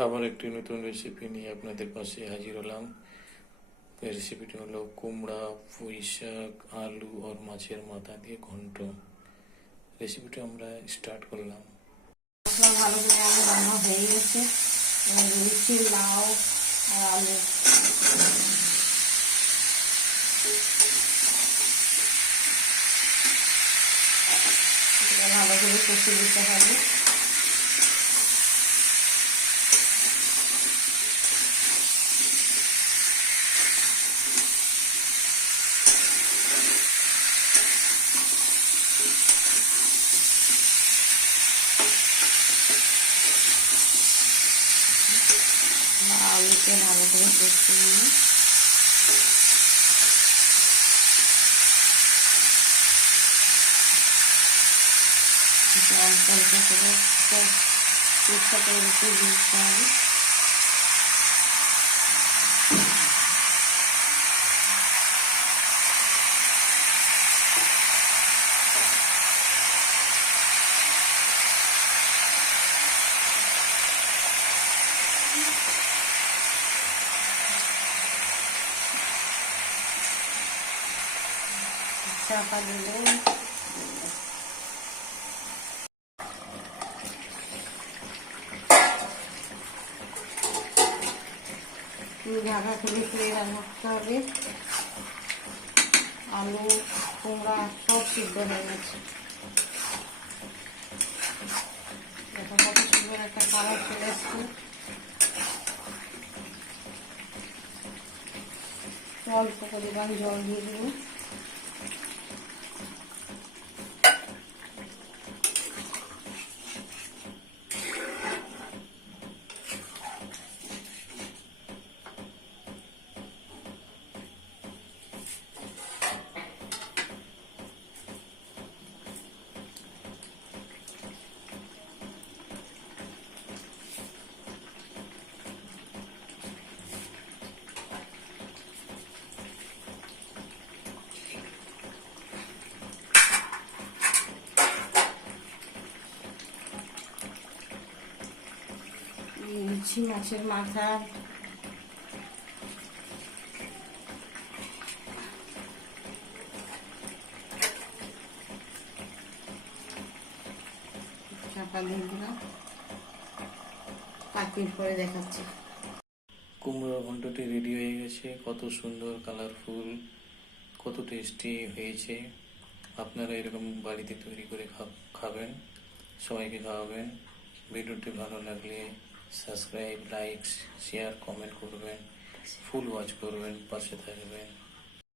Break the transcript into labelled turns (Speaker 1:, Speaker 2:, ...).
Speaker 1: আবার একটি নতুন রেসিপি নিয়ে আপনাদের পাশে হাজির হলাম। রেসিপিটি হলো কুমড়া, পুঁই শাক, আলু আর মাছের মাথা দিয়ে ঘন্ট। রেসিপিটি আমরা স্টার্ট করলাম।
Speaker 2: ভালো করে লাউ আলু। ভালো করে দিতে হবে। আলুকে ভালো করে কষিয়ে নিয়ে অল্প অল্প করে চেষ্টা করে দিতে দিতে হবে চাপা দিলে ঢাকা খুলে খুলে রাখতে হবে আলু কুমড়া সব সিদ্ধ হয়ে গেছে দেখো কত সুন্দর একটা কালার চলে এসছে অল্প পরিমাণ জল দিয়ে দিব ইলিশি মাছের মাথা চাপা দিয়ে দিলাম পরে দেখাচ্ছি
Speaker 1: কুমড়োর ঘন্টটি রেডি হয়ে গেছে। কত সুন্দর কালারফুল কত টেস্টি হয়েছে। আপনারা এরকম বাড়িতে তৈরি করে খাবেন, সবাইকে খাওয়াবেন। ভিডিওটি ভালো লাগলে সাবস্ক্রাইব লাইক শেয়ার কমেন্ট করবেন ফুল ওয়াচ করবেন পাশে থাকবেন